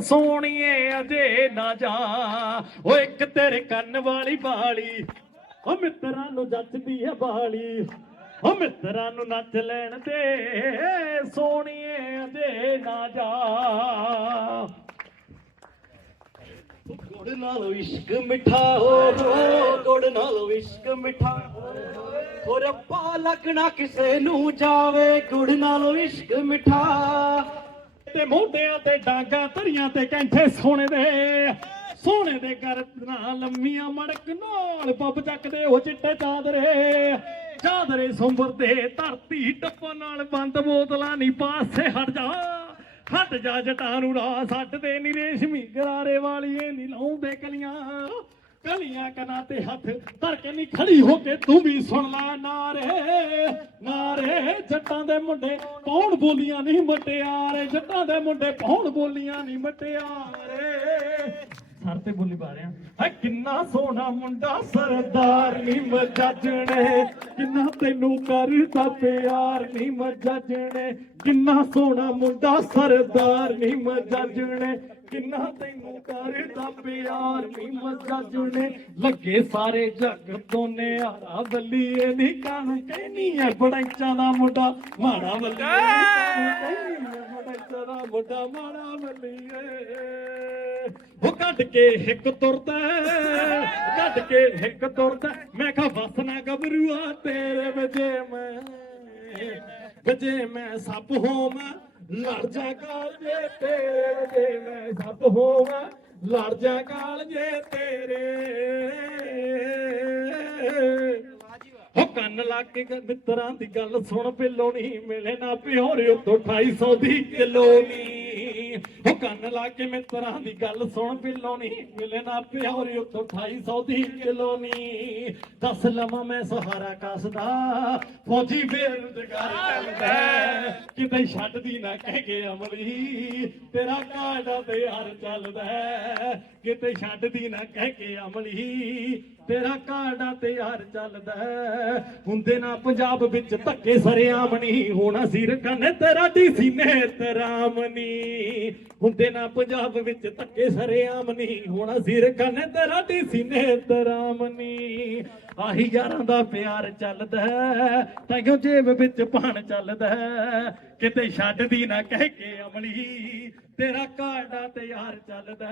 ਸੋਹਣੀਏ, ਅਜੇ ਨਾ ਜਾ। ਓ ਇੱਕ ਤੇਰੇ ਕੰਨ ਵਾਲੀ ਬਾਲੀ। ਓ, ਮਿੱਤਰਾਂ ਨੂੰ ਜੱਚਦੀ ਹੈ ਬਾਲੀ। ਓ, ਮਿੱਤਰਾਂ ਨੂੰ ਨੱਚ ਲੈਣ ਦੇ। ਸੋਹਣੀਏ, ਅਜੇ ਨਾ ਜਾ। ਗੁੜ ਨਾਲੋਂ ਇਸ਼ਕ ਮਿੱਠਾ ਹੋ ਗੁੜ ਨਾਲੋਂ ਇਸ਼ਕ ਮਿੱਠਾ ਹੋ ਰੱਬਾ ਲੱਗਣਾ ਕਿਸੇ ਨੂੰ ਜਾਵੇ। ਗੁੜ ਨਾਲੋਂ ਇਸ਼ਕ ਮਿੱਠਾ। ਤੇ ਮੋਢਿਆਂ ਤੇ ਡਾਂਗਾ, ਧਰੀਆਂ ਤੇ ਕੈਂਠੇ ਸੋਨੇ ਦੇ। ਸੋਨੇ ਦੇ ਗਰਦਨਾਂ ਲੰਮੀਆਂ ਮੜਕ ਨਾਲ ਪੱਪ ਚੱਕਦੇ ਉਹ ਚਿੱਟੇ ਚਾਦਰੇ। ਚਾਦਰੇ ਸੁੰਬਰ ਤੇ ਧਰਤੀ ਟੱਪਾਂ ਨਾਲ ਬੰਦ ਬੋਤਲਾਂ ਨਹੀਂ ਪਾਸੇ ਹਟ ਜਾ। ਹਟ ਜਾ ਜਟਾਂ ਨੂੰ ਰਾਹ ਛੱਡਦੇ ਨੀ ਰੇਸ਼ਮੀ, ਗਰਾਰੇ ਵਾਲੀਏ ਨੀ ਲਾਉਂਦੇ ਕਲੀਆਂ। ਕਲੀਆਂ ਕਨਾਂ ਤੇ ਹੱਥ ਧਰ ਕੇ ਨੀ ਖੜੀ ਹੋ ਕੇ ਤੂੰ ਵੀ ਸੁਣ ਲੈ। ਨਾਰੇ ਨਾਰੇ, ਜੱਟਾਂ ਦੇ ਮੁੰਡੇ ਕੌਣ ਬੋਲੀਆਂ ਨਹੀਂ ਮਟਿਆਰੇ ਜੱਟਾਂ ਦੇ ਮੁੰਡੇ ਕੌਣ ਬੋਲੀਆਂ ਨਹੀਂ ਮਟਿਆਰੇ ਸਰ ਤੇ ਬੋਲੀ ਪਾ ਰਿਆ ਹੈ ਕਿੰਨਾ ਸੋਹਣਾ ਮੁੰਡਾ ਸਰਦਾਰ ਨੀ ਮੱਜਣੇ ਕਿੰਨਾ ਤੈਨੂੰ ਕਰਦਾ ਪਿਆਰ ਨੀ ਮੱਜਣੇ ਕਿੰਨਾ ਸੋਹਣਾ ਮੁੰਡਾ ਸਰਦਾਰ ਨੀ ਮੱਜਣੇ ਕਿੰਨਾ ਤੈਨੂੰ ਕਰਦਾ ਪਿਆਰ ਨੀ ਮੱਜਣੇ ਲੱਗੇ ਸਾਰੇ ਜੱਗ ਤੋਂ ਨਿਆਰਾ ਬੱਲੀਏ ਨੀ ਕਾਨੂੰ ਕਹਿਨੀ ਐ ਬੜਾਂਚਾਂ ਦਾ ਮੁੰਡਾ, ਮਾੜਾ ਬੱਲੀਏ ਨੀ ਦਾ ਮੁੰਡਾ, ਮਾੜਾ ਬੱਲੀਏ ਉਹ ਕੱਢ ਕੇ ਹਿੱਕ ਤੁਰਦਾ ਕੱਢ ਕੇ ਹਿੱਕ ਤੁਰਦਾ ਮੈਂ ਕਿਹਾ ਵਸ ਨਾ ਗਬਰੂਆ ਤੇਰੇ ਵਜੇ ਮੈਂ ਵਜੇ ਮੈਂ ਸੱਪ ਹੋਵਾਂ। ਲੜ ਜਾ ਕਾਲ ਜੇ ਤੇਰੇ ਵਜੇ ਮੈਂ ਸਭ ਹੋਵਾਂ, ਲੜ ਜਾ ਕਾਲ ਜੇ ਤੇਰੇ। ਹੋ ਕੰਨ ਲਾ ਕੇ ਮਿੱਤਰਾਂ ਦੀ ਗੱਲ ਸੁਣ ਪਿਲੋਣੀ ਮਿਲੇ ਨਾ ਪਿਓਰੇ, ਉੱਤੋਂ 250 ਦੀ। ਕਿਲੋਨੀ ਹੋ ਕੰਨ ਲਾ ਕੇ ਮਿੱਤਰਾਂ ਦੀ ਗੱਲ ਸੁਣ ਪਿਲੋਣੀ ਮਿਲੇ ਨਾ ਪਿਓਰੇ ਉੱਤੋਂ 250 ਦੀ ਕਿਲੋਨੀ ਦੱਸ ਲਵਾਂ ਮੈਂ ਸਹਾਰਾ ਕਸਦਾ। ਫੌਜੀ ਬੇਰੁਜ਼ਗਾਰ ਚੱਲਦਾ ਕਿਤੇ ਛੱਡਦੀ ਨਾ ਕਹਿ ਕੇ ਅਮਲੀ। ਤੇਰਾ ਕਾਡਾ ਤੇ ਹਰ ਚੱਲਦਾ ਕਿਤੇ ਛੱਡਦੀ ਨਾ ਕਹਿ ਕੇ ਅਮਲੀ। ਤੇਰਾ ਕਾਡਾ ਤੇ ਹਰ ਚੱਲਦਾ ਹੁੰਦੇ ਨਾ ਪੰਜਾਬ ਵਿੱਚ ਧੱਕੇ ਸਰਿਆਮ ਨਹੀਂ ਹੋਣਾ ਸਿਰ ਕੰਨੇ ਤੇਰਾ ਡੀਸੀ ਨੇ ਤਰਾਮ ਨਹੀਂ ਹੁੰਦੇ ਨਾ ਪੰਜਾਬ ਵਿੱਚ ਧੱਕੇ ਸਰਿਆਮ ਨਹੀਂ ਹੋਣਾ ਸਿਰ ਕੰਨੇ ਤੇਰਾ ਡੀਸੀ ਨੇ ਤਰਾਮ ਨਹੀਂ ਆਹੀ ਯਾਰਾਂ ਦਾ ਪਿਆਰ ਚੱਲਦਾ ਹੈ, ਜੇਬ ਵਿੱਚ ਪਾਣ ਚੱਲਦਾ ਕਿਤੇ ਛੱਡਦੀ ਨਾ ਕਹਿ ਕੇ ਅਮਲੀ। ਤੇਰਾ ਕਾਡਾ ਤੇ ਯਾਰ ਚੱਲਦਾ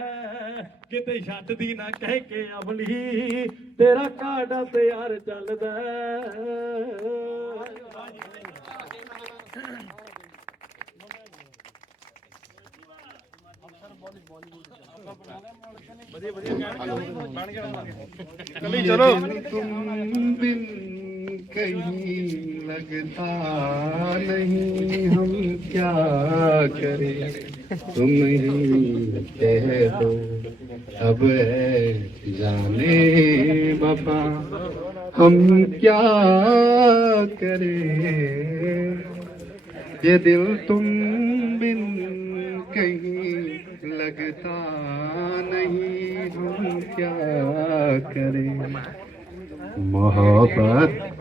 ਕਿਤੇ ਛੱਡਦੀ ਨਾ ਕਹਿ ਕੇ ਅਮਲੀ। ਤੇਰਾ ਕਾਡਾ ਤੇ ਯਾਰ ਚੱਲਦਾ ਹੈ। तुम बिन कहीं लगता नहीं हम क्या करें तुम ही कह दो अब है जाने बाबा हम क्या करें ये दिल तुम लगता नहीं हम क्या करें मोहब्बत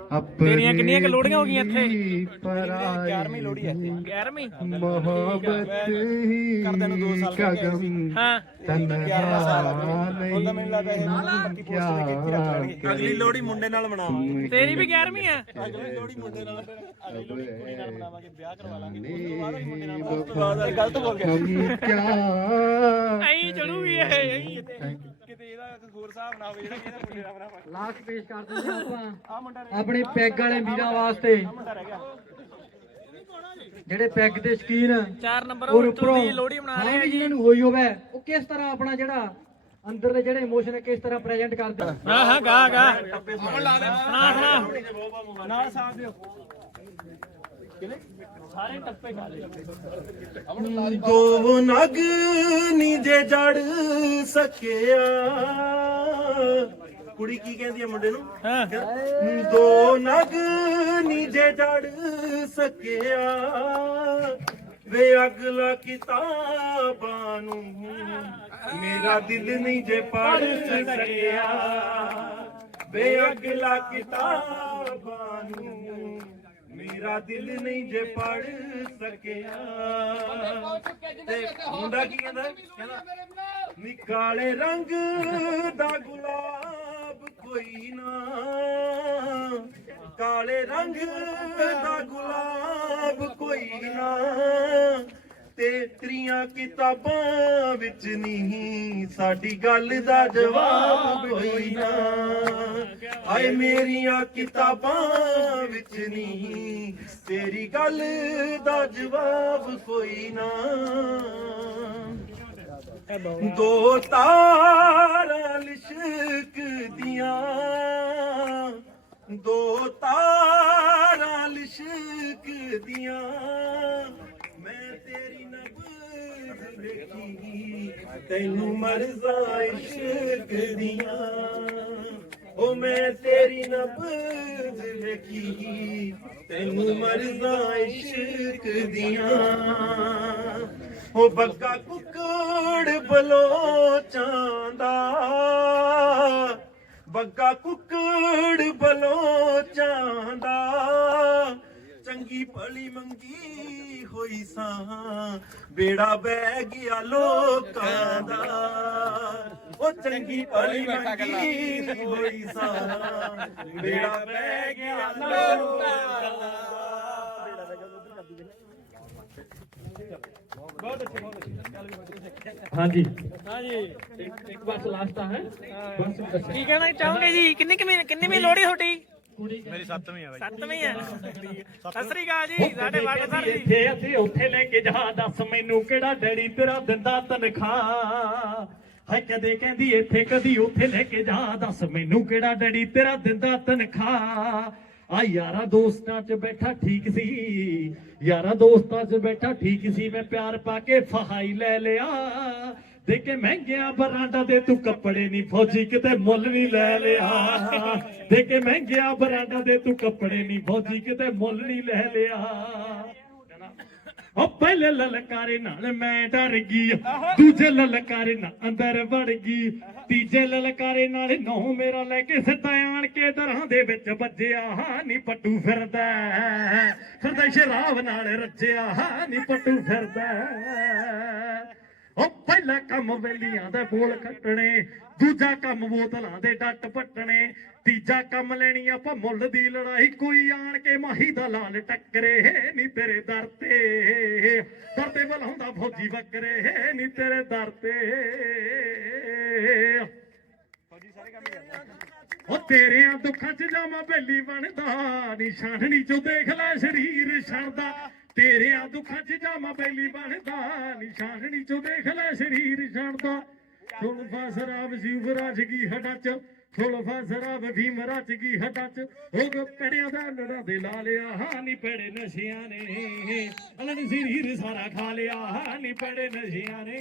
ਤੇਰੀਆਂ ਕਿੰਨੀਆਂ ਕਿ ਲੋੜੀਆਂ ਹੋ ਗਈਆਂ ਇੱਥੇ? 11ਵੀਂ ਲੋੜੀ ਹੈ 11ਵੀਂ ਮੁਹੱਬਤ ਹੀ ਕਰਦੇ ਨੂੰ 2 ਸਾਲ ਹੋ ਗਏ ਹਾਂ ਤਨਹਾ ਸਾਲ ਹੋ ਮੈਨੂੰ ਲੱਗਾ ਇਹ ਪੱਕੀ ਪੋਸਟ ਤੇ ਕਿੱਥੇ ਰੱਖ ਅਗਲੀ ਲੋੜੀ ਮੁੰਡੇ ਨਾਲ ਮਨਾਵਾਂਗੇ। ਤੇਰੀ ਵੀ 11ਵੀਂ ਹੈ ਅਗਲੀ ਲੋੜੀ ਮੁੰਡੇ ਨਾਲ ਅਗਲੀ ਲੋੜੀ ਕੁੜੀ ਨਾਲ ਮਨਾਵਾਂਗੇ ਵਿਆਹ ਕਰਵਾ ਲਾਂਗੇ। ਉਸ ਤੋਂ ਬਾਅਦ ਮੁੰਡੇ ਨਾਲ ਉਸ ਗਲਤ ਬੋਲ ਗਿਆ। ਐਂ ਚੜੂਗੀ ਇਹ ਥੈਂਕ ਯੂ ਕਿਤੇ ਇਹਦਾ ਹੋਰ ਹਿਸਾਬ ਨਾ ਹੋਵੇ ਜਿਹੜਾ ਕਿ ਇਹਦਾ ਮੁੰਡੇ ਨਾਲ ਬਣਾਵਾਂਗੇ ਲਾਸਟ ਪੇਸ਼ ਕਰ ਦਿੰਦੇ ਹਾਂ ਆਪਾਂ। ਆਪਣੇ ਪੈਗ ਵਾਲੇ ਵੀਰਾਂ ਵਾਸਤੇ। ਜਿਹੜੇ ਪੈਗ ਦੇ ਸ਼ਕੀਨ ਚਾਰ ਨੰਬਰ ਉਹ ਉੱਪਰੋਂ ਦੀ ਲੋੜੀ ਬਣਾ ਰਹੇ ਹਾਂ ਜੀ। ਜਿਹਨਾਂ ਨੂੰ ਹੋਈ ਹੋਵੇ ਉਹ ਕਿਸ ਤਰ੍ਹਾਂ ਆਪਣਾ ਜਿਹੜਾ ਅੰਦਰ ਦੇ ਜਿਹੜੇ ਇਮੋਸ਼ਨ ਹੈ ਕਿਸ ਤਰ੍ਹਾਂ ਪ੍ਰੈਜ਼ੈਂਟ ਕਰਦੇ ਆ। ਹਾਂ ਹਾਂ ਗਾ ਗਾ। ਸੁਣਾ ਸੁਣਾ ਨਾਲ ਸਾਥ ਦਿਓ। ਦੋ ਨਗ ਨੀ ਜੇ ਜੜ ਸਕਿਆ। ਕੁੜੀ ਕੀ ਕਹਿੰਦੀ ਆ ਮੁੰਡੇ ਨੂੰ? ਹਾਂ। ਦੋ ਨਗ ਨੀ ਜੇ ਜੜ ਸਕਿਆ ਵੇ ਅਗਲਾ ਕਿਤਾਬਾਂ ਨੂੰ ਮੇਰਾ ਦਿਲ ਨਹੀਂ ਜੇ ਪੜ ਸਕਿਆ। ਵੇ ਅਗਲਾ ਕਿਤਾਬਾਂ ਨੂੰ ਮੇਰਾ ਦਿਲ ਨਹੀਂ ਜੇ ਪੜ ਸਕਿਆ। ਤੇ ਮੁੰਡਾ ਕੀ ਕਹਿੰਦਾ? ਕਹਿੰਦਾ ਨੀ ਕਾਲੇ ਰੰਗ ਦਾ ਗੁਲਾਬ ਕੋਈ ਨਾ। ਕਾਲੇ ਰੰਗ ਦਾ ਗੁਲਾਬ ਕੋਈ ਨਾ। ਤੇ ਤੇਰੀਆਂ ਕਿਤਾਬਾਂ ਵਿੱਚ ਨਹੀਂ ਸਾਡੀ ਗੱਲ ਦਾ ਜਵਾਬ ਕੋਈ ਨਾ। ਆਏ ਮੇਰੀਆਂ ਕਿਤਾਬਾਂ ਵਿੱਚ ਨਹੀਂ, ਤੇਰੀ ਗੱਲ ਦਾ ਜਵਾਬ ਕੋਈ ਨਾ। ਦੋ ਤਾਰਾਂ ਲਿਸ਼ਕ ਦੀਆਂ, ਦੋ ਤਾਰਾਂ ਲਿਸ਼ਕ ਦੀਆਂ, ਮੈਂ ਤੇਰੀ ਨਬਜ਼ ਵੇਖੀ ਤੈਨੂੰ ਮਰਜ਼ਾ ਇਸ਼ਕ ਦੀਆਂ। ਉਹ ਮੈਂ ਤੇਰੀ ਨਬਜ਼ ਵੇਖੀ ਤੈਨੂੰ ਮਰਜ਼ਾ ਇਸ਼ਕ ਦੀਆਂ। ਉਹ ਬੱਗਾ ਕੁੱਕੜ ਬਲੋਚਾਂ ਦਾ ਬੱਗਾ ਕੁੱਕੜ ਬਲੋਚਾਂ ਦਾ ਚੰਗੀ ਭਲੀ ਮੰਗੀ ਹੋਈ ਸਾਂ, ਬੇੜਾ ਬਹਿ ਗਿਆ ਲੋਕਾਂ ਦਾ। ਉਹ ਚੰਗੀ ਭਲੀ ਮੰਗੀ ਹੋਈ ਸਾਂ। ਬੇੜਾ ਬਹਿ ਗਿਆ ਹਾਂਜੀ। ਹਾਂਜੀ। ਇੱਕ ਬਸ ਲਾਸਟ ਆ ਹੈ? ਬਸ ਕੀ ਕਹਿਣਾ ਚਾਹੋਗੇ ਜੀ? ਕਿੰਨੀ ਕਿੰਨੀ ਕਿੰਨੀ ਲੋੜੀ ਤੁਹਾਡੀ? ਮੇਰੀ ਸੱਤਵੀਂ ਆ ਸੱਤਵੀਂ ਹੈ ਸਤਿ ਸ੍ਰੀ ਅਕਾਲ ਜੀ ਸਾਡੇ ਵਾਟਰ ਸਰ ਜੀ ਇੱਥੇ ਅਸੀਂ ਉੱਥੇ ਲੈ ਕੇ ਜਾ ਦੱਸ ਮੈਨੂੰ ਕਿਹੜਾ ਡੈਡੀ ਤੇਰਾ ਦਿੰਦਾ ਤਨਖਾਹ। ਹਾਏ ਕਦੇ ਕਹਿੰਦੀ ਇੱਥੇ, ਕਦੀ ਉੱਥੇ ਲੈ ਕੇ ਜਾ, ਦੱਸ ਮੈਨੂੰ ਕਿਹੜਾ ਡੈਡੀ ਤੇਰਾ ਦਿੰਦਾ ਤਨਖਾਹ? ਆ ਯਾਰਾ ਦੋਸਤਾਂ 'ਚ ਬੈਠਾ ਠੀਕ ਸੀ, ਯਾਰਾ ਦੋਸਤਾਂ 'ਚ ਬੈਠਾ ਠੀਕ ਸੀ, ਮੈਂ ਪਿਆਰ ਪਾ ਕੇ ਫਹਾਈ ਲੈ ਲਿਆ। ਦੇ ਕੇ ਮਹਿੰਗਿਆਂ ਬਰਾਂਡਾ ਦੇ ਤੂੰ ਕੱਪੜੇ ਨਹੀਂ ਫੌਜੀ, ਕਿਤੇ ਮੁੱਲ ਨਹੀਂ ਲੈ ਲਿਆ। ਦੇ ਕੇ ਮਹਿੰਗਿਆਂ ਬਰਾਂਡਾ ਦੇ ਤੂੰ ਕੱਪੜੇ ਨਹੀਂ ਫੌਜੀ, ਕਿਤੇ ਮੁੱਲ ਨਹੀਂ ਲੈ ਲਿਆ। ਉਹ ਪਹਿਲੇ ਲਲਕਾਰੇ ਨਾਲ ਮੈਂ ਡਰ ਗਈ। ਦੂਜੇ ਲਲਕਾਰੇ ਨਾਲ ਅੰਦਰ ਵੜ ਗਈ। ਤੀਜੇ ਲਲਕਾਰੇ ਨਾਲ ਨੌ ਮੇਰਾ ਲੈ ਕੇ ਸਿੱਧਾ ਆਣ ਕੇ ਦਰਾਂ ਦੇ ਵਿੱਚ ਵੱਜਿਆ। ਹਾਂ ਨੀ ਪੱਟੂ ਫਿਰਦਾ। ਫਿਰਦਾ ਸ਼ਰਾਬ ਨਾਲ ਰੱਜਿਆ। ਹਾਂ ਨੀ ਪੱਟੂ ਫਿਰਦਾ। ਉਹ ਪਹਿਲਾ ਕੰਮ ਵੇਲੀਆਂ ਦੇ ਬੋਲ ਖੱਟਣੇ, ਦੂਜਾ ਕੰਮ ਬੋਤਲਾਂ ਦੇ ਡੱਟ ਪੱਟਣੇ, ਤੀਜਾ ਕੰਮ ਲੈਣੀ ਆਪਾਂ ਮੁੱਲ ਦੀ ਲੜਾਈ, ਕੋਈ ਆਣ ਕੇ ਮਾਹੀ ਦਾ ਲਾਲ ਟੱਕਰੇ ਨਹੀਂ ਤੇਰੇ ਦਰ ਤੇ। ਦਰ ਤੇ ਬਲਾਉਂਦਾ ਫੌਜੀ ਬੱਕਰੇ ਨਹੀਂ ਤੇਰੇ ਦਰ ਤੇ। ਉਹ ਤੇਰਿਆਂ ਦੁੱਖਾਂ 'ਚ ਜਾਵਾਂ ਬੇਲੀ ਬਣਦਾ ਨਿਸ਼ਾਨਣੀ 'ਚੋਂ ਦੇਖ ਲੈ ਸਰੀਰ ਛੜਦਾ ਤੇਰਿਆਂ ਦੁੱਖਾਂ 'ਚ ਜਾਮਾ ਬੈਲੀ ਬਣਦਾ, ਨਿਸ਼ਾਨਣੀ 'ਚੋਂ ਦੇਖ ਲੈ ਸਰੀਰ ਛੜਦਾ ਸੁਲਫਾ ਸ਼ਰਾਬ ਜੀਵ ਰਾਜ ਕੀ 'ਚ ਸੁਲਫਾ ਸ਼ਰਾਬ ਭੀਮ ਰਾਜ ਕੀ 'ਚ। ਹੋ ਪੜਿਆਂ ਦਾ ਲੜਾ ਦੇ ਲਾ ਲਿਆ, ਹਾਂ ਨੀ ਪੜੇ ਨਸ਼ਿਆਂ ਨੇ। ਅਲਨ ਸਰੀਰ ਸਾਰਾ ਖਾ ਲਿਆ, ਹਾਂ ਨੀ ਪੜੇ ਨਸ਼ਿਆਂ ਨੇ।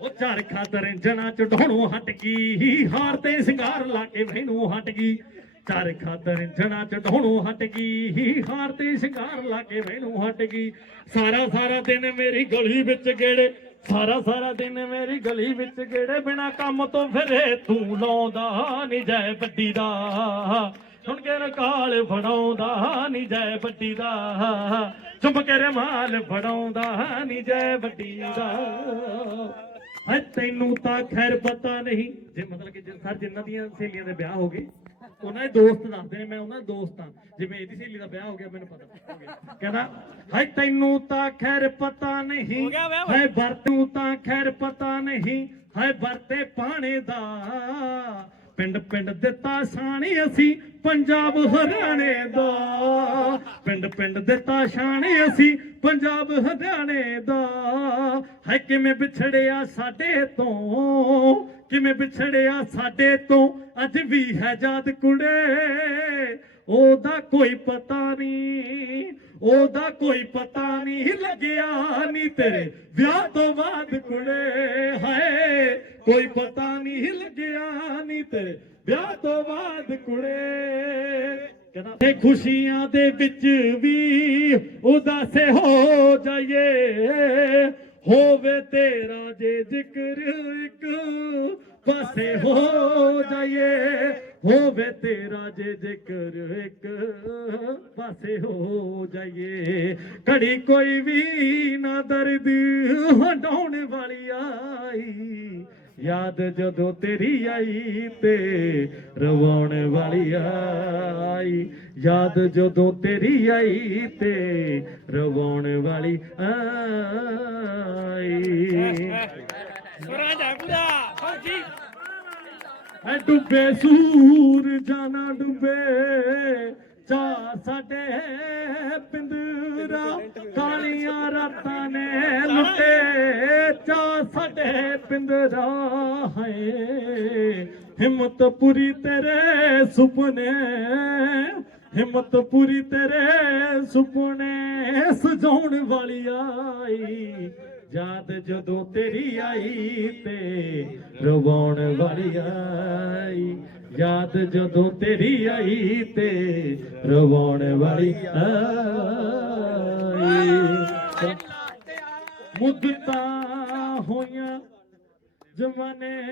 ਉਹ ਝੜ ਖਾਤਰ ਜਣਾ ਹਟ ਗਈ, ਹਾਰ ਤੇ ਸਿੰਗਾਰ ਲਾ ਕੇ ਮੈਨੂੰ ਹਟ ਗਈ। ਝੜ ਖਾਤਰ ਜਣਾ ਚ ਹਟ ਗਈ। ਹਾਰ ਤੇ ਸਿੰਗਾਰ ਲਾ ਕੇ ਮੈਨੂੰ ਹਟ ਗਈ। ਸਾਰਾ ਸਾਰਾ ਦਿਨ ਮੇਰੀ ਗਲੀ ਵਿੱਚ ਗੇੜੇ, ਸਾਰਾ ਸਾਰਾ ਦਿਨ ਮੇਰੀ ਗਲੀ ਵਿੱਚ ਗੇੜੇ। ਬਿਨਾ ਕੰਮ ਤੋਂ ਫਿਰੇ ਤੂੰ ਲਾਉਂਦਾ ਨਹੀਂ ਜੈ ਵੱਡੀ ਦਾ। ਸੁਣ ਕੇ ਰਕਾਲ ਫੜਾਉਂਦਾ ਨਹੀਂ ਜੈ ਵੱਡੀ ਦਾ। ਚੁੰਮ ਕੇ ਰਮਾਲ ਫੜਾਉਂਦਾ ਨਹੀਂ ਜੈ ਵੱਡੀ ਦਾ। ਹੈ ਤੈਨੂੰ ਤਾਂ ਖੈਰ ਪਤਾ ਨਹੀਂ। ਜੇ ਮਤਲਬ ਕਿ ਜੇ ਸਰ, ਜਿੰਨਾਂ ਦੀਆਂ ਸਹੇਲੀਆਂ ਦੇ ਵਿਆਹ ਹੋ ਗਏ ਉਹਨਾਂ ਦੇ ਦੋਸਤ ਦੱਸਦੇ ਨੇ ਮੈਂ ਉਹਨਾਂ ਦੇ ਦੋਸਤ ਹਾਂ। ਜਿਵੇਂ ਇਹਦੀ ਸਹੇਲੀ ਦਾ ਵਿਆਹ ਹੋ ਗਿਆ ਮੈਨੂੰ ਪਤਾ ਹੋ ਗਿਆ। ਕਹਿੰਦਾ ਹੈ ਤੈਨੂੰ ਤਾਂ ਖੈਰ ਪਤਾ ਨਹੀਂ ਹੋ ਵਰਤੂ ਤਾਂ ਖੈਰ ਪਤਾ ਨਹੀਂ ਹੈ ਵਰਤੇ ਪਾਣੇ ਦਾ। ਪਿੰਡ ਪਿੰਡ ਦਿੱਤਾ ਸਾਣੀ ਅਸੀਂ ਪੰਜਾਬ ਹਰਿਆਣੇ ਦਾ। ਪਿੰਡ ਪਿੰਡ ਦਿੱਤਾ ਸ਼ਾਨੇ ਅਸੀਂ ਪੰਜਾਬ ਹਰਿਆਣੇ ਦਾ। ਹੈ ਕਿਵੇਂ ਵਿਛੜਿਆ ਸਾਡੇ ਤੋਂ। ਕਿਵੇਂ ਵਿਛੜਿਆ ਸਾਡੇ ਤੋਂ? ਅੱਜ ਵੀ ਹੈ ਜਾਦ ਕੁੜੇ ਉਹਦਾ ਕੋਈ ਪਤਾ ਨਹੀਂ, ਉਹਦਾ ਕੋਈ ਪਤਾ ਨਹੀਂ, ਲੱਗਿਆ ਨਹੀਂ ਤੇਰੇ ਵਿਆਹ ਤੋਂ ਬਾਅਦ ਕੁੜੇ ਹਾਏ, ਕੋਈ ਪਤਾ ਨਹੀਂ, ਲੱਗਿਆ ਨਹੀਂ ਤੇਰੇ ਵਿਆਹ ਤੋਂ ਬਾਅਦ ਕੁੜੇ ਤੇ ਖੁਸ਼ੀਆਂ ਦੇ ਵਿੱਚ ਵੀ ਉਦਾਸੇ ਹੋ ਜਾਈਏ। ਹੋਵੇ ਤੇਰਾ ਜੇ ਜ਼ਿਕਰ ਇੱਕ ਪਾਸੇ ਹੋ ਜਾਈਏ। ਹੋਵੇ ਤੇਰਾ ਜੇ ਜ਼ਿਕਰ ਇੱਕ ਪਾਸੇ ਹੋ ਜਾਈਏ। ਘੜੀ ਕੋਈ ਵੀ ਨਾ ਦਰਦ ਹਟਾਉਣ ਵਾਲੀ ਆਈ। ਯਾਦ ਜਦੋਂ ਤੇਰੀ ਆਈ ਤੇ ਰਵਾਉਣ ਵਾਲੀ ਆਈ। ਯਾਦ ਜਦੋਂ ਤੇਰੀ ਆਈ ਤੇ ਰਵਾਉਣ ਵਾਲੀ ਆਈ। ਸੁਰਾਂ ਜਾ ਪੂਰਾ ਫੌਜੀ ਐ ਡੁੱਬੇ ਸੂਰ ਜਾਣਾ ਡੁੱਬੇ ਚਾ ਸਾਡੇ ਪਿੰਦਰਾ, ਕਾਲੀਆਂ ਰਾਤਾਂ ਨੇ ਲੁੱਟੇ। ਚਾ ਸਾਡੇ ਪਿੰਦਰਾ ਹੈ ਹਿੰਮਤ ਪੂਰੀ ਤੇਰੇ ਸੁਪਨੇ ਹਿੰਮਤ ਪੂਰੀ ਤੇਰੇ ਸੁਪਨੇ ਸਜਾਉਣ ਵਾਲੀ ਆਈ। ਯਾਦ ਜਦੋਂ ਤੇਰੀ ਆਈ ਤੇ ਰਵਾਉਣ ਵਾਲੀ ਆਈ। ਯਾਦ ਜਦੋਂ ਤੇਰੀ ਆਈ ਤੇ ਰਵਾਉਣ ਵਾਲੀ ਆਈ। ਮੁੱਦਤਾਂ ਹੋਈਆਂ ਜਮਾਨੇ।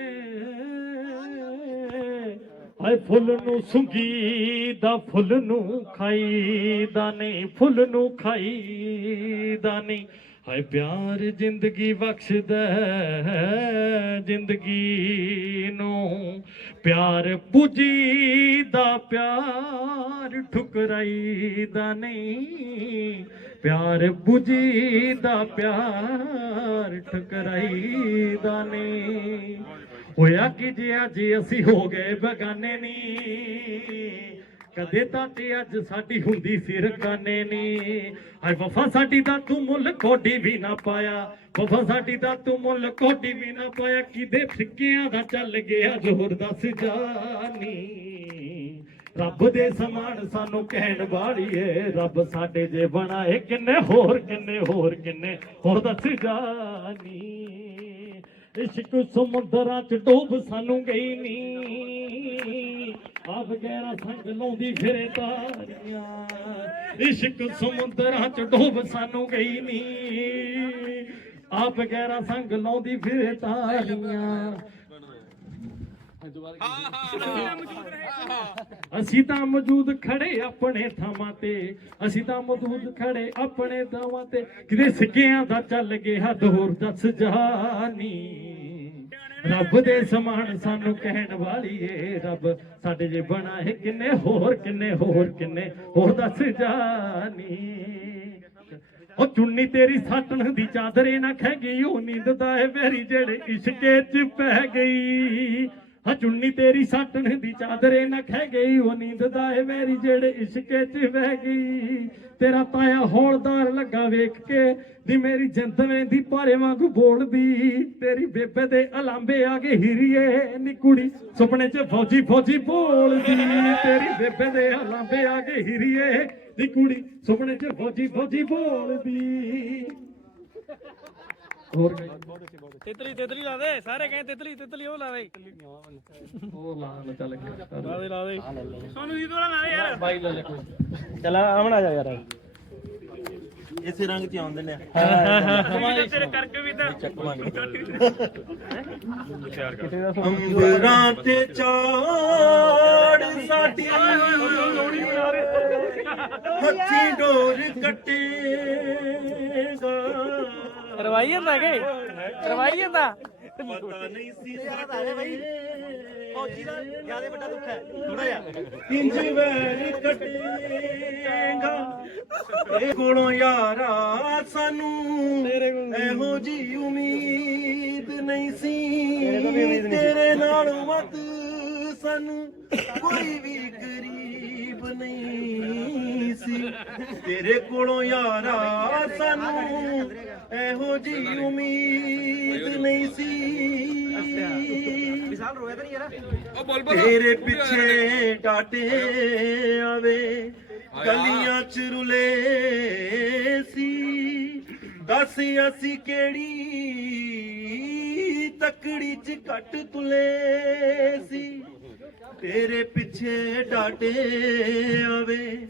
ਹਾਏ ਫੁੱਲ ਨੂੰ ਸੁੰਗੀ ਦਾ ਫੁੱਲ ਨੂੰ ਖਾਈ ਦਾ ਨਹੀਂ, ਫੁੱਲ ਨੂੰ ਖਾਈ ਦਾ ਨਹੀਂ। ਹਾਏ ਪਿਆਰ ਜ਼ਿੰਦਗੀ ਬਖਸ਼ਦਾ ਜ਼ਿੰਦਗੀ ਨੂੰ। ਪਿਆਰ ਪੁੱਜੀ ਦਾ ਪਿਆਰ ਠੁਕਰਾਈ ਦਾ ਨਹੀਂ। ਪਿਆਰ 부ਜੀ ਦਾ ਪਿਆਰ ਠੁਕਰਾਈ ਦਾ ਨਹੀਂ। ਹੋਇਆ ਕਿ ਜੇ, ਅੱਜ ਅਸੀਂ ਹੋ ਗਏ ਬਗਾਨੇ ਨਹੀਂ ਕਦੇ ਤਾਂ ਤੇ ਅੱਜ ਸਾਡੀ ਹੁੰਦੀ ਸੀ ਰਕਾਨੇ ਨਹੀਂ ਹਾਏ ਵਫਾ ਸਾਡੀ ਦਾ ਤੂੰ ਮੁੱਲ ਕੋਡੀ ਵੀ ਨਾ ਪਾਇਆ। ਵਫਾ ਸਾਡੀ ਦਾ ਤੂੰ ਮੁੱਲ ਕੋਡੀ ਵੀ ਨਾ ਪਾਇਆ। ਕਿਦੇ ਫਿੱਕਿਆਂ ਦਾ ਚੱਲ ਗਿਆ ਜ਼ੋਰ ਦੱਸ ਜਾਨੀ। ਰੱਬ ਦੇ ਸਮਾਨ ਸਾਨੂੰ ਕਹਿਣ ਵਾਲੀ ਏ। ਰੱਬ ਸਾਡੇ ਜੇ ਬਣਾਏ ਕਿੰਨੇ ਹੋਰ ਕਿੰਨੇ ਹੋਰ ਕਿੰਨੇ ਹੋਰ ਦੱਸ ਜਾਨੀ। ਇਸ਼ਕ ਸਮੁੰਦਰਾਂ ਚ ਡੋਬ ਸਾਨੂੰ ਗਈ ਨੀ। ਆ ਬਗੈਰਾ ਸੰਗ ਲਾਉਂਦੀ ਫਿਰੇ ਤਾਰੀਆਂ। ਇਸ਼ਕ ਸਮੁੰਦਰਾਂ ਚ ਡੋਬ ਸਾਨੂੰ ਗਈ ਨੀ। ਆ ਬਗੈਰਾ ਸੰਗ ਲਾਉਂਦੀ ਫਿਰੇ ਤਾਰੀਆਂ। ਅਸੀਂ ਤਾਂ ਮੌਜੂਦ ਖੜੇ ਆਪਣੇ ਥਾਵਾਂ ਤੇ। ਅਸੀਂ ਤਾਂ ਮੌਜੂਦ ਖੜੇ ਆਪਣੇ ਥਾਵਾਂ ਤੇ। ਕਿਤੇ ਸਿੱਕਿਆਂ ਦਾ ਚੱਲ ਗਿਆ ਦੌਰ ਦੱਸ ਜਾਨੀ। ਰੱਬ ਦੇ ਸਮਾਨ ਸਾਨੂੰ ਕਹਿਣ ਵਾਲੀ ਏ ਰੱਬ। ਸਾਡੇ ਜੇ ਬਣਾਏ ਕਿੰਨੇ ਹੋਰ ਕਿੰਨੇ ਹੋਰ ਕਿੰਨੇ ਹੋਰ ਦੱਸ ਜਾਨੀ। ਉਹ ਚੁੰਨੀ ਤੇਰੀ ਸਾਟਣ ਦੀ ਚਾਦਰੇ ਨਾ ਖਹਿ ਗਈ, ਉਹ ਨੀਂਦ ਦਾ ਏ ਮੇਰੀ ਜਿਹੜੇ ਇਸ਼ਕੇ ਚ ਪੈ ਗਈ। ਹਾਂ, ਚੁੰਨੀ ਤੇਰੀ ਸਾਟਣ ਦੀ ਚਾਦਰੇ ਨਾ ਖਹਿ ਗਈ, ਉਹ ਨੀਂਦ ਦਾ ਏ ਮੇਰੀ ਜਿਹੜੇ ਇਸ਼ਕੇ ਚ ਬਹਿ ਗਈ। ਤੇਰਾ ਤਾਇਆ ਹੌਲਦਾਰ ਲੱਗਾ ਵੇਖ ਕੇ, ਦੀ ਮੇਰੀ ਜਿੰਦਵੇਂ ਦੀ ਭਾਰੇ ਵਾਂਗੂ ਬੋਲਦੀ, ਤੇਰੀ ਬੇਬੇ ਦੇ ਅਲਾਂਬੇ ਆ ਗਏ ਹੀਰੀਏ, ਨੀ ਕੁੜੀ ਸੁਪਨੇ 'ਚ ਫੌਜੀ ਫੌਜੀ ਬੋਲਦੀ, ਤੇਰੀ ਬੇਬੇ ਦੇ ਅਲਾਂਬੇ ਆ ਗਏ ਹੀਰੀਏ, ਨੀ ਕੁੜੀ ਸੁਪਨੇ 'ਚ ਫੌਜੀ ਫੌਜੀ ਬੋਲਦੀ। ਹੋਰ ਤਿਤਲੀ ਤਿਤਲੀ ਲਾ ਦੇ ਸਾਰੇ ਕਹਿੰਦੇ ਤਿਤਲੀ ਤਿਤਲੀ ਉਹ ਲਾ ਦੇ। ਹੋਰ ਲਾ ਲੈ ਚੱਲ ਗਿਆ ਲਾ ਦੇ। ਲਾ ਦੇ ਸੋਨੂੰ ਜੀ ਦੋਲਾ ਲਾ ਦੇ ਯਾਰ। ਬਾਈ ਲੈ ਲੈ ਕੋਈ। ਚਲ ਆਵਣ ਆ ਜਾ ਯਾਰ। ਇਸੇ ਰੰਗ ਚ ਆਉਂਦੇ ਨੇ। ਤੇਰੇ ਕਰਕੇ ਵੀ ਤਾਂ ਅੰਬਰਾਂ ਤੇ ਚਾੜ ਸਾਡੀ ਹੱਥੀ ਡੋਰ ਕੱਟੇਗਾ। ਰਵਾਈ ਜਾਂਦਾ ਕਿ? ਰਵਾਈ ਜਾਂਦਾ? ਪਤਾ ਨਹੀਂ। ਸੀ ਸਾਡੇ ਫੌਜੀ ਦਾ ਜ਼ਿਆਦਾ ਵੱਡਾ ਦੁੱਖ ਹੈ ਥੋੜਾ ਜਿਹਾ ਇੰਜ ਵੈਰ ਕੱਟੇਗਾ ਇਹ ਕੋਲੋਂ ਯਾਰਾ ਸਾਨੂੰ ਇਹੋ ਜੀ ਉਮੀਦ ਨਹੀਂ ਸੀ। ਤੇਰੇ ਨਾਲ ਵੱਧ ਸਾਨੂੰ ਕੋਈ ਵੀ ਗਰੀਬ ਨਹੀਂ ਸੀ। ਤੇਰੇ ਕੋਲੋਂ ਯਾਰਾ ਸਾਨੂੰ ਇਹੋ ਜੀ ਉਮੀਦ ਨਹੀਂ ਸੀ। ਉਹ ਬੋਲ ਬੋਲ। ਤੇਰੇ ਪਿੱਛੇ ਟਾਟੇ ਆਵੇ ਗਲੀਆਂ ਚ ਰੁਲੇ ਸੀ। ਦੱਸ ਅਸੀਂ ਕਿਹੜੀ ਤਕੜੀ ਚ ਕੱਟ ਤੁਲੇ ਸੀ। ਤੇਰੇ ਪਿੱਛੇ ਡਾਟੇ ਆਵੇ,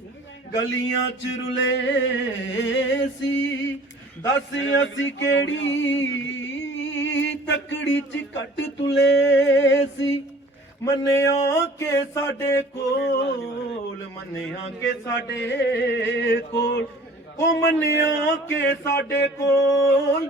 ਗਲੀਆਂ ਚ ਰੁਲੇ ਸੀ। ਦੱਸ ਅਸੀਂ ਕਿਹੜੀ ਤਕੜੀ ਚ ਕੱਟ ਤੁਲੇ ਸੀ। ਮੰਨਿਆ ਕੇ ਸਾਡੇ ਕੋਲ, ਮੰਨਿਆ ਕੇ ਸਾਡੇ ਕੋਲ, ਉਹ ਮੰਨਿਆ ਕਿ ਸਾਡੇ ਕੋਲ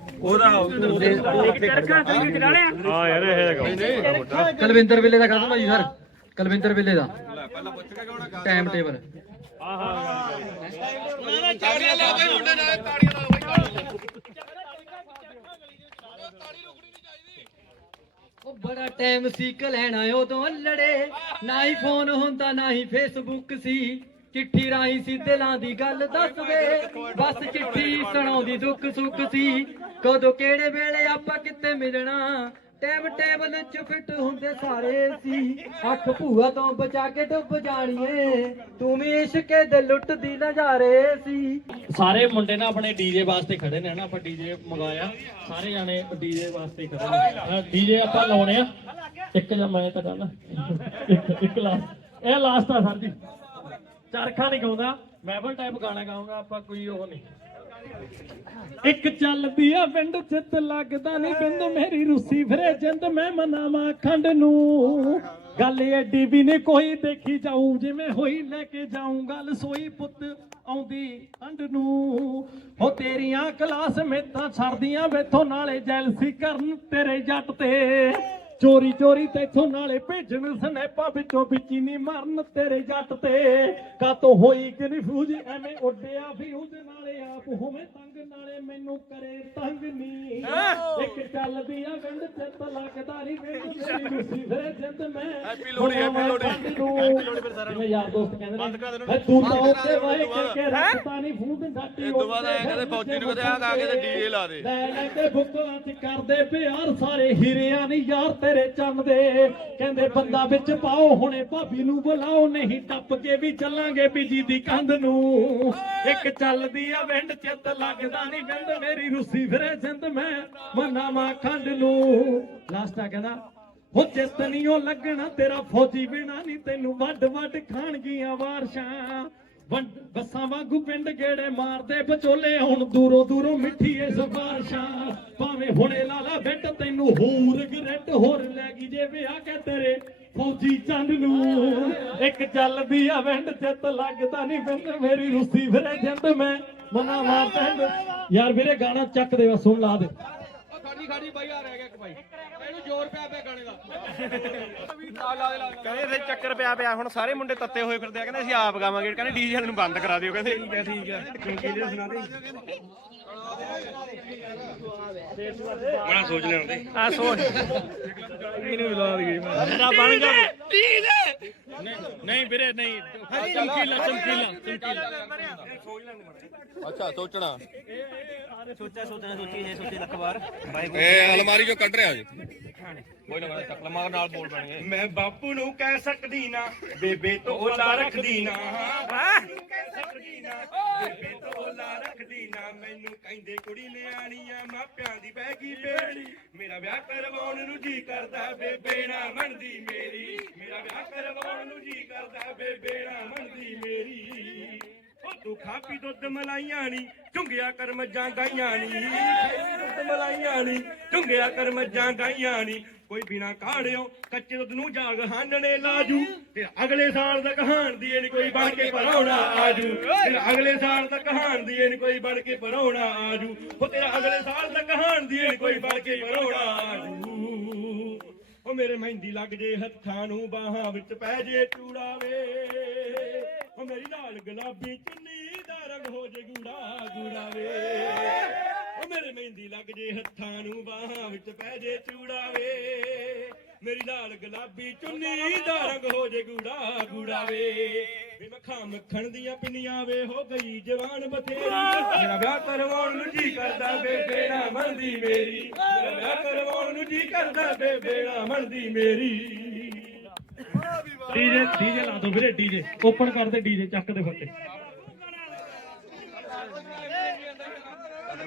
ਹਾਂ ਯਾਰ ਇਹ ਹੈਗਾ। ਕਲਵਿੰਦਰ ਵੇਲੇ ਦਾ ਕਰ ਜੀ ਸਰ। ਕਲਵਿੰਦਰ ਵੇਲੇ ਦਾ। ਟਾਈਮ ਟੇਬਲ ਤਾੜੀਆਂ ਲਾ ਬਈ ਮੁੰਡੇ ਨਾਲ ਤਾੜੀਆਂ ਲਾ ਬਈ ਤਾੜੀਆਂ ਉਹ ਬੜਾ ਟਾਈਮ ਸੀ ਲੈਣਾ ਉਦੋਂ ਲੜੇ ਨਾ ਹੀ ਫੋਨ ਹੁੰਦਾ ਨਾ ਹੀ ਫੇਸਬੁੱਕ ਸੀ। ਚਿੱਠੀ ਰਾਹੀਂ ਸੀ ਦਿਲਾਂ ਦੀ ਗੱਲ ਦੱਸਦੇ। ਬਸ ਚਿੱਠੀ ਸੁਣਾਉਂਦੀ ਦੁੱਖ ਸੁੱਖ ਸੀ। ਕਦੋਂ ਕਿਹੜੇ ਵੇਲੇ ਆਪਾਂ ਕਿੱਥੇ ਮਿਲਣਾ? ਟਾਈਮ ਟੇਬਲ ਚ ਫਿੱਟ ਹੁੰਦੇ ਸਾਰੇ ਸੀ। ਅੱਖ ਭੂਆ ਤੋਂ ਬਚਾ ਕੇ ਡੁੱਬ ਜਾਣੀਏ। ਤੂੰ ਵੀ ਇਸ਼ਕੇ ਦੇ ਲੁੱਟ ਦੀ ਨਜ਼ਾਰੇ ਸੀ। ਸਾਰੇ ਮੁੰਡੇ ਨਾ ਆਪਣੇ ਡੀਜੇ ਵਾਸਤੇ ਖੜੇ ਨੇ ਨਾ ਆਪਾਂ ਡੀਜੇ ਮੰਗਾਇਆ। ਸਾਰੇ ਜਾਣੇ ਡੀਜੇ ਵਾਸਤੇ ਖੜੇ ਨੇ। ਡੀਜੇ ਆਪਾਂ ਲਾਉਣੇ ਆ। ਇੱਕ ਜਾਂ ਮੈਂ ਤਾਂ ਗੱਲ ਇੱਕ ਲਾਸਟ ਇਹ ਲਾਸਟ ਆ ਸਰ ਜੀ ਚਰਖਾ ਨਹੀਂ ਗਾਉਂਦਾ। ਮੈਬਲ ਟਾਈਪ ਗਾਣਾ ਗਾਉਂਗਾ ਆਪਾਂ ਕੋਈ ਉਹ ਨਹੀਂ। ਇੱਕ ਚੱਲਦੀ ਆ ਵਿੰਡ ਚਿੱਤ ਲੱਗਦਾ ਨਹੀਂ ਬਿੰਦ ਮੇਰੀ ਰੁੱਸੀ ਫਿਰੇ ਜਿੰਦ ਮੈਂ ਮਨਾਵਾਂ ਖੰਡ ਨੂੰ। ਗੱਲ ਐਡੀ ਵੀ ਨਹੀਂ ਕੋਈ ਦੇਖੀ ਜਾਊ, ਜਿਵੇਂ ਹੋਈ ਲੈ ਕੇ ਜਾਊਂ। ਗੱਲ ਸੋਈ ਪੁੱਤ ਆਉਂਦੀ ਅੰਡ ਨੂੰ। ਹੋ ਤੇਰੀਆਂ ਕਲਾਸ ਮੇਤਾਂ ਛੜਦੀਆਂ ਵੇਥੋਂ ਨਾਲੇ ਜੈਲਸੀ ਕਰਨ ਤੇਰੇ ਜੱਟ ਤੇ। ਚੋਰੀ ਚੋਰੀ ਤੈਥੋਂ ਨਾਲੇ ਭੇਜਣ ਸਨੈਪਾਂ ਵਿੱਚੋਂ ਵਿੱਚ ਨਹੀਂ ਮਰਨ ਤੇਰੇ ਜੱਟ ਤੇ। ਕਾਤੋਂ ਹੋਈ ਕਨਫਿਊਜ਼ ਐਵੇਂ ਉੱਡਿਆ ਫਿਊਜ਼ ਨਾਲੇ ਆਪ ਹੋਵੇਂ ਤੰਗ ਨਾਲੇ ਮੈਨੂੰ ਕਰੇ ਤੰਗ ਨਹੀਂ। ਇੱਕ ਚੱਲਦੀ ਆ ਵਿੰਡ ਚਿੱਤ ਲੱਗਦਾ ਨਹੀਂ ਵਿੰਡ ਮੇਰੀ ਰੁੱਸੀ ਫਿਰੇ ਜਿੰਦ ਮੈਂ। Happy Lohri happy Lohri happy Lohri ਫਿਰ ਸਾਰਿਆਂ ਨੂੰ। ਯਾਰ ਦੋਸਤ ਕਹਿੰਦੇ ਦੇਣਾ। ਤੂੰ ਤਾਂ ਉੱਤੇ ਵਾਏ ਕਰਕੇ ਰੱਖਤਾ ਨਹੀਂ ਫੂੰਦ ਡਾਟੀ ਇਹ ਤੋਂ ਬਾਅਦ ਐਂ ਕਹਿੰਦੇ ਫੌਜੀ ਨੂੰ ਕਹਿੰਦੇ ਆ ਆ ਕੇ ਤੇ ਡੀਏ ਲਾ ਦੇ। ਲੈ ਲੈ ਕੇ ਬੁੱਕਲਾਂ ਚ ਕਰਦੇ ਪਿਆਰ ਸਾਰੇ ਹੀਰਿਆਂ ਨਹੀਂ ਯਾਰ ਤੇਰੇ ਚੰਨ ਦੇ। ਕਹਿੰਦੇ, ਬੰਦਾ ਵਿੱਚ ਪਾਓ, ਹੁਣੇ ਭਾਬੀ ਨੂੰ ਬੁਲਾਓ, ਨਹੀਂ ਟੱਪ ਕੇ ਵੀ ਚੱਲਾਂਗੇ ਬੀਜੀ ਦੀ ਕੰਧ ਨੂੰ। ਇੱਕ ਚੱਲਦੀ ਆ ਵਿੰਡ, ਚਿੱਤ ਲੱਗਦਾ ਨਹੀਂ ਵਿੰਡ, ਮੇਰੀ ਰੁੱਸੀ ਫਿਰੇ ਜਿੰਦ ਮੈਂ ਮਨਾਵਾ ਖੰਡ ਨੂੰ। ਲਾਸਟ ਆ ਕਹਿੰਦਾ ਹੋ ਚਿੱਤ ਨਹੀਂ ਉਹ ਲੱਗਣਾ, ਤੇਰਾ ਫੌਜੀ ਬਿਨਾ ਨਹੀਂ ਤੈਨੂੰ ਵੱਡ ਵੱਡ ਖਾਣਗੀਆਂ ਵਾਰਸ਼ਾਂ। ਵੰਡ- ਬੱਸਾਂ ਵਾਂਗੂ ਪਿੰਡ ਗੇੜੇ ਮਾਰਦੇ, ਵਿਚੋਲੇ ਹੁਣ ਦੂਰੋਂ ਦੂਰੋਂ ਮਿੱਠੀ ਏ ਸਫਾਰਸ਼ਾਂ ਭਾਵੇਂ ਹੁਣੇ ਲਾਲਾ ਬੈੱਟ ਤੈਨੂੰ ਹੋਰ ਗਰੇਟ ਹੋਰ ਲੈ ਗਈ ਜੇ ਵਿਆਹ ਕੇ ਤੇਰੇ ਫੌਜੀ ਚੰਦ ਨੂੰ। ਇੱਕ ਚੱਲਦੀ ਆ ਵੰਡ ਚਿੱਤ ਲੱਗਦਾ ਨਹੀਂ ਬਿੰਦ ਮੇਰੀ ਰੁੱਸੀ ਫਿਰੇ ਜਿੰਦ ਮੈਂ। ਮਨਾਵਾ ਪਿੰਡ। ਯਾਰ ਵੀਰੇ ਗਾਣਾ ਚੱਕ ਦੇ ਵਾ ਸੁਣ ਲਾ ਦੇ। ਖਾੜੀ ਬਾਈ ਆ ਰਹਿ ਗਿਆ ਇੱਕ ਬਾਈ। ਇਹਨੂੰ ਜ਼ੋਰ ਪਿਆ ਪਿਆ ਗਾਣੇ ਦਾ। ਲਾ ਲਾ ਦੇ ਲਾ ਦੇ। ਕਹਿੰਦੇ ਇੱਥੇ ਚੱਕਰ ਪਿਆ ਪਿਆ ਹੁਣ ਸਾਰੇ ਮੁੰਡੇ ਤੱਤੇ ਹੋਏ ਫਿਰਦੇ ਆ। ਕਹਿੰਦੇ ਅਸੀਂ ਆਪ ਗਾਵਾਂਗੇ ਕਹਿੰਦੇ ਡੀਜੇ ਨੂੰ ਬੰਦ ਕਰਾ ਦਿਓ ਕਹਿੰਦੇ। ਠੀਕ ਹੈ ਠੀਕ ਹੈ। ਕਿਉਂਕਿ ਸੁਣਾ ਦੇ। ਬੜਾ ਸੋਚ ਲਿਆਉਂਦੇ। ਆ ਸੋਚ। ਇਹਨੂੰ ਵੀ ਲਾ ਦਈਏ। ਮੇਰਾ ਬਣ ਜਾ ਨਹੀਂ ਨਹੀਂ ਵੀਰੇ ਨਹੀਂ। ਚਮਕੀਲਾ ਚਮਕੀਲਾ ਚਮਕੀਲਾ ਅੱਛਾ ਸੋਚਣਾ। ਸੋਚਿਆ ਸੋਚਣਾ ਸੋਚੀ ਜੇ ਸੋਚੀ ਲੱਖ ਵਾਰ। ਬਾਈ ਇਹ ਅਲਮਾਰੀ ਚੋਂ ਕੱਢ ਰਿਹਾ ਜੀ। ਕੋਈ ਨਾ ਚੱਕ ਲਮਾ ਨਾਲ ਬੋਲ ਬਣਗੇ ਮੈਂ ਬਾਪੂ ਨੂੰ ਕਹਿ ਸਕਦੀ ਨਾ ਬੇਬੇ ਤੋਂ ਓਲਾ ਰੱਖਦੀ ਨਾ। ਕਹਿ ਸਕਦੀ ਨਾ ਬੇਬੇ ਤੋਂ ਓਲਾ ਰੱਖਦੀ ਨਾ। ਮੈਨੂੰ ਕਹਿੰਦੇ ਕੁੜੀ ਨਿਆਣੀ ਆ ਮਾਪਿਆਂ ਦੀ ਬਹਿ ਗਈ ਬੇੜੀ। ਮੇਰਾ ਵਿਆਹ ਕਰਵਾਉਣ ਨੂੰ ਜੀ ਕਰਦਾ ਬੇਬੇ ਨਾ ਮੰਨਦੀ ਮੇਰੀ। ਮੇਰਾ ਵਿਆਹ ਕਰਵਾਉਣ ਨੂੰ ਜੀ ਕਰਦਾ ਬੇਬੇ ਨਾ ਮੰਨਦੀ ਮੇਰੀ। ਉਹ ਤੂੰ ਖਾ ਦੁੱਧ ਮਲਾਈਆਂ ਨੀ, ਝੁੰਗਿਆ ਕਰ ਮੱਝਾਂ ਗਾਈਆਂ ਨੀ। ਦੁੱਧ ਮਲਾਈਆਂ ਨੀ, ਝੁੰਗਿਆ ਕਰ ਮੱਝਾਂ ਗਾਈਆਂ ਨੀ। ਕੋਈ ਬਿਨਾ ਕਾੜਿਓ ਕੱਚੇ ਦੁੱਧ ਨੂੰ ਜਾਗ ਹਾਨਣੇ ਲਾਜੂ। ਤੇ ਅਗਲੇ ਸਾਲ ਦਾ ਕਹਾਣ ਦੀ ਨੀ ਕੋਈ ਬਣ ਕੇ ਭਰਾਉਣਾ ਆਜੂ। ਤੇ ਅਗਲੇ ਸਾਲ ਤੱਕ ਹਾਣ ਦੀ ਨੀ ਕੋਈ ਬਣ ਕੇ ਭਰਾਉਣਾ ਆਜੂ। ਉਹ ਤੇਰਾ ਅਗਲੇ ਸਾਲ ਦਾ ਕਹਾਣ ਦੀ ਨੀ ਕੋਈ ਬਣ ਕੇ ਭਰਾਉਣਾ ਆਜੂ। ਉਹ ਮੇਰੇ ਮਹਿੰਦੀ ਲੱਗ ਜੇ, ਹੱਥਾਂ ਨੂੰ ਬਾਹਾਂ ਵਿੱਚ ਪੈ ਜੇ ਚੂੜਾਵੇ ਉਹ ਮੇਰੀ ਲਾਲ ਗੁਲਾਬੀ ਚੁੰਨੀ ਦਾ ਰੰਗ ਹੋ ਜੇ ਗੂੜਾ ਗੂੜਾਵੇ ਉਹ ਮੇਰੇ ਮਹਿੰਦੀ ਲੱਗ ਜੇ ਹੱਥਾਂ ਨੂੰ ਬਾਹਾਂ ਵਿੱਚ ਪੈ ਜੇ ਚੂੜਾਵੇ ਮੇਰੀ ਲਾਲ ਗੁਲਾਬੀ ਚੁੰਨੀ ਦਾ ਰੰਗ ਹੋ ਜੇ ਗੂੜਾ ਗੂੜਾ ਵੇ। ਵੇ ਮੱਖਾਂ ਮੱਖਣ ਦੀਆਂ ਪਿੰਨੀਆਂ ਵੇ, ਹੋ ਗਈ ਜਵਾਨ ਬਥੇਰੀ। ਮੇਰਾ ਵਿਆਹ ਕਰਵਾਉਣ ਨੂੰ ਜੀ ਕਰਦਾ ਬੇਬੇ, ਨਾ ਮੰਦੀ ਮੇਰੀ। ਮੇਰਾ ਵਿਆਹ ਕਰਵਾਉਣ ਨੂੰ ਜੀ ਕਰਦਾ ਬੇਬੇ, ਨਾ ਮੰਦੀ ਮੇਰੀ। ਡੀਜੇ ਡੀਜੇ ਲਾ ਦੋ ਵੀਰੇ, ਡੀਜੇ। ਓਪਨ ਕਰ ਦੇ ਡੀਜੇ, ਚੱਕ ਦੇ ਫੱਟੇ।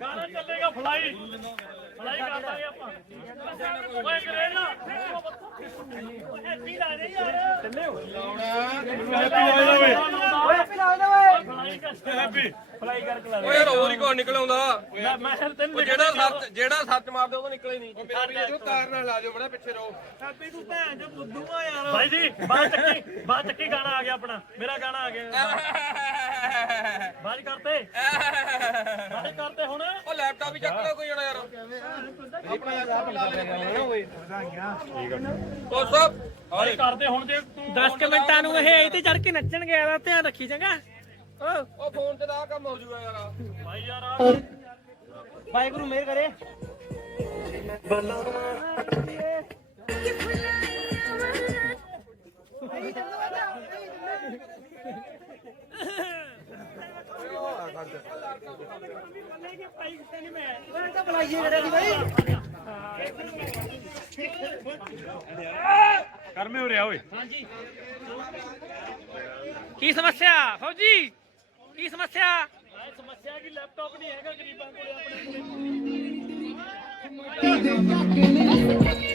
ਗਾਣਾ ਚੱਲੇਗਾ ਫਲਾਈ ਫਲਾਈ ਕਰ ਦਾਂਗੇ ਆਪਾਂ ਓਏ ਕਰੇਗਾ ਹੈਪੀ ਲਾ ਦੇ ਯਾਰ ਚੱਲੇ ਹੋ ਓਏ ਹੈਪੀ ਲਾ ਦੇ ਓਏ ਹੈਪੀ ਫਲਾਈ ਕਰਕੇ ਲਾ ਦੇ ਓਏ ਹੋਰ ਹੀ ਕੋ ਨਿਕਲ ਆਉਂਦਾ ਮੈਂ ਤੈਨੂੰ ਜਿਹੜਾ ਸੱਚ ਜਿਹੜਾ ਸੱਚ ਮਾਰਦੇ ਉਹ ਨਿਕਲੇ ਨਹੀਂ ਉਹ ਮੇਰਾ ਵੀ ਤਾਰ ਨਾਲ ਲਾ ਦਿਓ ਬੜਾ ਪਿੱਛੇ ਰਹੋ ਹੈਪੀ ਤੂੰ ਭੈਣ ਜੋ ਬੁੱਧੂ ਆ ਯਾਰ ਭਾਈ ਜੀ ਬਾਤ ਚੱਕੀ ਬਾਤ ਚੱਕੀ ਗਾਣਾ ਆ ਗਿਆ ਆਪਣਾ। ਮੇਰਾ ਗਾਣਾ ਆ ਗਿਆ। ਬਾਜ ਕਰਤੇ ਬਾਜ ਕਰਤੇ ਹੁਣ। ਉਹ ਲੈਪਟਾਪ ਵੀ ਚੱਕ ਲਓ ਕੋਈ ਜਣਾ ਯਾਰ। ਉਹ ਸਭ ਬਾਜ ਕਰਦੇ ਹੁਣ ਜੇ ਤੂੰ 10 ਮਿੰਟਾਂ ਨੂੰ ਇਹ ਇੱਥੇ ਚੜ ਕੇ ਨੱਚਣ ਗਿਆ ਦਾ ਧਿਆਨ ਰੱਖੀ ਚੰਗਾ। ਉਹ ਫੋਨ ਤੇ ਦਾ ਕੰਮ ਹੋ ਜੂਗਾ ਯਾਰ। ਭਾਈ ਯਾਰ ਆ ਵਾਹਿਗੁਰੂ ਮੇਰ ਕਰੇ। ਕਰਮੇ ਹੋ ਰਿਹਾ ਓਏ। ਕੀ ਸਮੱਸਿਆ? ਫੌਜੀ ਕੀ ਸਮੱਸਿਆ? ਸਮੱਸਿਆ ਕੀ ਲੈਪਟਾਪ ਨਹੀਂ ਹੈਗਾ ਗਰੀਬਾਂ ਕੋਲੇ ਆਪਣੇ ਕੋਲੇ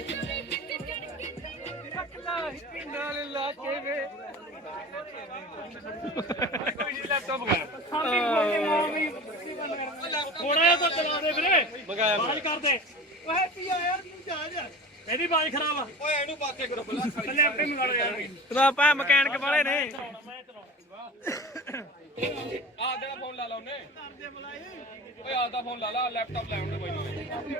ਥੋੜਾ ਜਿਹਾ ਤਾਂ ਚਲਾ ਦੇ ਵੀਰੇ ਮਗਾਇਆ ਬਾਜ ਕਰ ਦੇ ਓਏ ਪੀ ਯਾਰ ਤੂੰ ਜਾ ਜਾ ਇਹਦੀ ਬਾਜ ਖਰਾਬ ਆ ਓਏ ਇਹਨੂੰ ਪਾਸੇ ਕਰੋ ਪਹਿਲਾਂ ਲੈਪਟਾਪ ਨੂੰ ਲਾ ਲਓ ਯਾਰ ਤੂੰ ਪਾ ਮਕੈਨਿਕ ਵਾਲੇ ਨੇ ਆਹ ਦਾ ਫੋਨ ਲਾ ਲਾ ਉਹਨੇ। ਓਏ ਆਹ ਦਾ ਫੋਨ ਲਾ ਲਾ ਲੈਪਟਾਪ ਲੈ ਆਉਂਦੇ ਕੋਈ ਨਹੀਂ